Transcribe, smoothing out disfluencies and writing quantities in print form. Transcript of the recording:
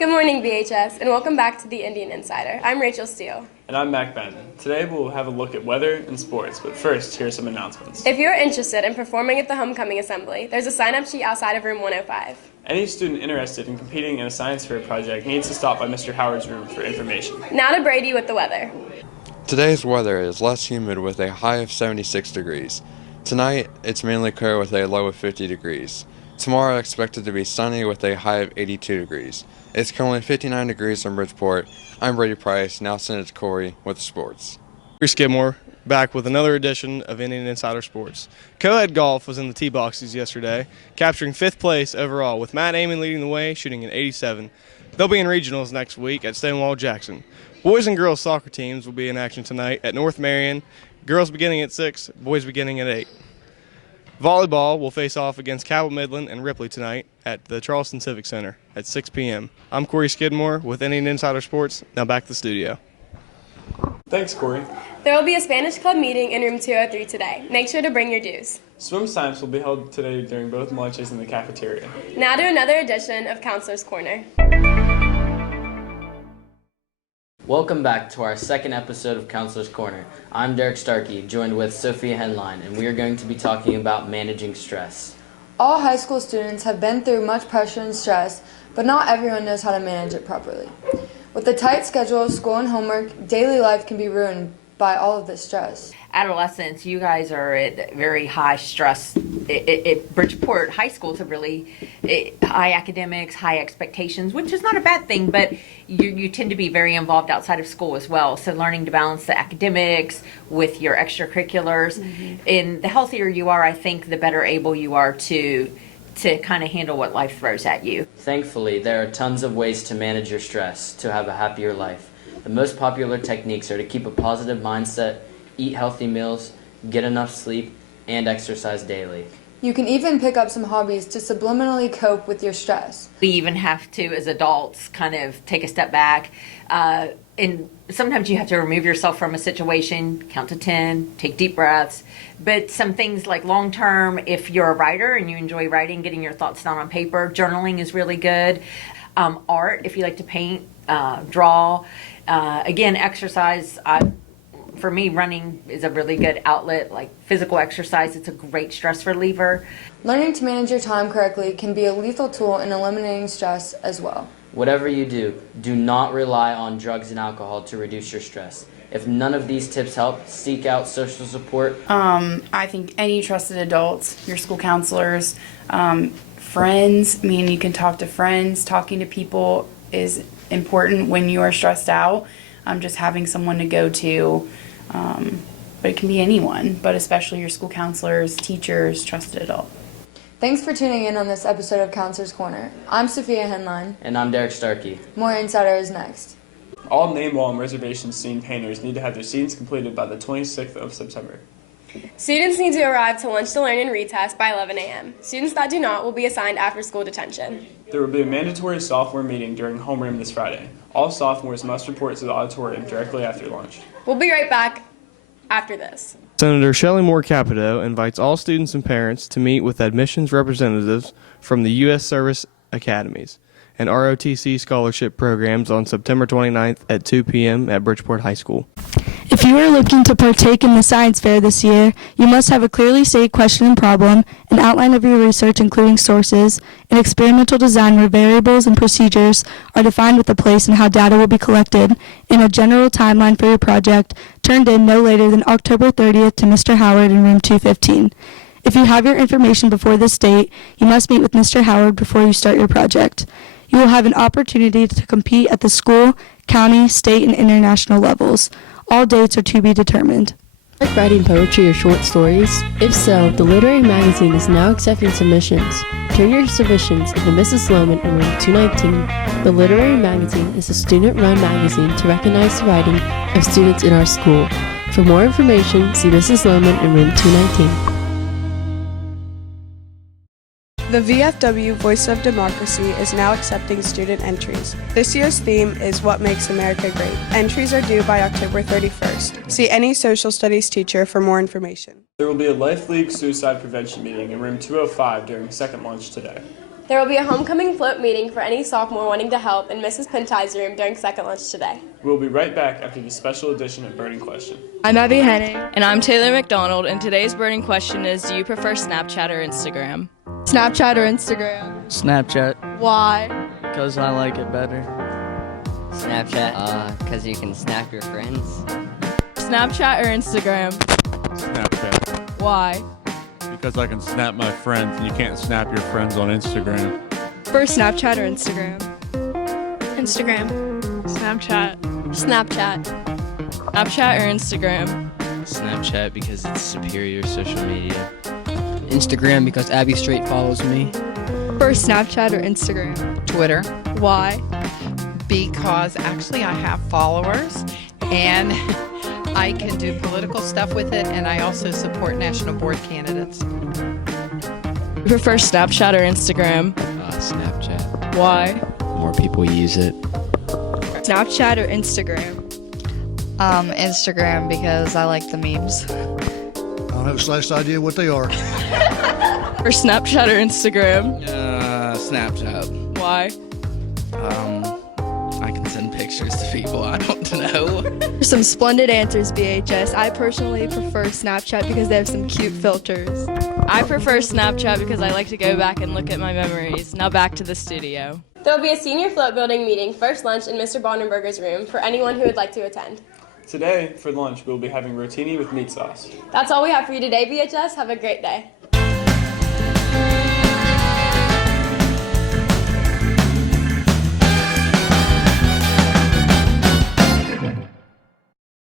Good morning, BHS, and welcome back to the Indian Insider. I'm Rachel Steele. And I'm Mac Benton. Today we'll have a look at weather and sports, but first, here are some announcements. If you're interested in performing at the homecoming assembly, there's a sign-up sheet outside of room 105. Any student interested in competing in a science fair project needs to stop by Mr. Howard's room for information. Now to Brady with the weather. Today's weather is less humid with a high of 76 degrees. Tonight, it's mainly clear with a low of 50 degrees. Tomorrow, expected to be sunny with a high of 82 degrees. It's currently 59 degrees in Bridgeport. I'm Brady Price. Now send it to Corey with sports. Corey Skidmore back with another edition of Indian Insider Sports. Co-ed golf was in the tee boxes yesterday, capturing 5th place overall, with Matt Amon leading the way, shooting an 87. They'll be in regionals next week at Stonewall Jackson. Boys and girls soccer teams will be in action tonight at North Marion. Girls beginning at 6, boys beginning at 8. Volleyball will face off against Cabell Midland and Ripley tonight at the Charleston Civic Center at 6 p.m. I'm Corey Skidmore with Indian Insider Sports. Now back to the studio. Thanks, Corey. There will be a Spanish club meeting in room 203 today. Make sure to bring your dues. Swim science will be held today during both lunches in the cafeteria. Now to another edition of Counselor's Corner. Welcome back to our second episode of Counselor's Corner. I'm Derek Starkey, joined with Sophia Henline, and we are going to be talking about managing stress. All high school students have been through much pressure and stress, but not everyone knows how to manage it properly. With the tight schedule of school and homework, daily life can be ruined by all of this stress. Adolescents, you guys are at very high stress. Bridgeport High School is a really high academics, high expectations, which is not a bad thing, but you tend to be very involved outside of school as well. So learning to balance the academics with your extracurriculars. And the healthier you are, I think, the better able you are to kind of handle what life throws at you. Thankfully, there are tons of ways to manage your stress to have a happier life. The most popular techniques are to keep a positive mindset, eat healthy meals, get enough sleep, and exercise daily. You can even pick up some hobbies to subliminally cope with your stress. We even have to, as adults, kind of take a step back. And sometimes you have to remove yourself from a situation, count to 10, take deep breaths. But some things like long term, if you're a writer and you enjoy writing, getting your thoughts down on paper, journaling is really good. Art, if you like to paint, draw. Again, exercise. For me, running is a really good outlet, like physical exercise. It's a great stress reliever. Learning to manage your time correctly can be a lethal tool in eliminating stress as well. Whatever you do, do not rely on drugs and alcohol to reduce your stress. If none of these tips help, seek out social support. I think any trusted adults, your school counselors, friends, you can talk to friends. Talking to people is important when you are stressed out. Just having someone to go to, but it can be anyone, but especially your school counselors, teachers, trusted adult. Thanks for tuning in on this episode of Counselor's Corner. I'm Sophia Henline. And I'm Derek Starkey. More Insider is next. All name, wall, and reservation scene painters need to have their scenes completed by the 26th of September. Students need to arrive to Lunch to Learn and retest by 11 a.m. Students that do not will be assigned after-school detention. There will be a mandatory sophomore meeting during homeroom this Friday. All sophomores must report to the auditorium directly after lunch. We'll be right back after this. Senator Shelley Moore Capito invites all students and parents to meet with admissions representatives from the U.S. Service Academies and ROTC scholarship programs on September 29th at 2 p.m. at Bridgeport High School. If you are looking to partake in the science fair this year, you must have a clearly stated question and problem, an outline of your research including sources, an experimental design where variables and procedures are defined with the place and how data will be collected, and a general timeline for your project turned in no later than October 30th to Mr. Howard in room 215. If you have your information before this date, you must meet with Mr. Howard before you start your project. You will have an opportunity to compete at the school, county, state, and international levels. All dates are to be determined. Like writing poetry or short stories? If so, the Literary Magazine is now accepting submissions. Turn your submissions into Mrs. Lohman in room 219. The Literary Magazine is a student-run magazine to recognize the writing of students in our school. For more information, see Mrs. Lohman in room 219. The VFW Voice of Democracy is now accepting student entries. This year's theme is What Makes America Great. Entries are due by October 31st. See any social studies teacher for more information. There will be a Life League suicide prevention meeting in room 205 during second lunch today. There will be a homecoming float meeting for any sophomore wanting to help in Mrs. Pentai's room during second lunch today. We'll be right back after the special edition of Burning Question. I'm Abby Henning. And I'm Taylor McDonald, and today's burning question is, do you prefer Snapchat or Instagram? Snapchat or Instagram? Snapchat, Why? because I like it better. Snapchat, because you can snap your friends. Snapchat or Instagram? Snapchat, Why? because I can snap my friends and you can't snap your friends on Instagram. First Snapchat or Instagram? Instagram. Snapchat. Snapchat. Snapchat or Instagram? Snapchat because it's superior social media. Instagram because Abby Straight follows me. First Snapchat or Instagram? Twitter, Why? because actually I have followers and I can do political stuff with it, and I also support national board candidates. You prefer Snapchat or Instagram? Snapchat. Why? More people use it. Snapchat or Instagram? Instagram because I like the memes. I don't have the slightest idea what they are. Or Snapchat or Instagram? Snapchat. Why? I can send pictures to people I don't know. Some splendid answers, BHS. I personally prefer Snapchat because they have some cute filters. I prefer Snapchat because I like to go back and look at my memories. Now back to the studio. There will be a senior float building meeting first lunch in Mr. Bondenberger's room for anyone who would like to attend. Today, for lunch, we'll be having rotini with meat sauce. That's all we have for you today, BHS. Have a great day.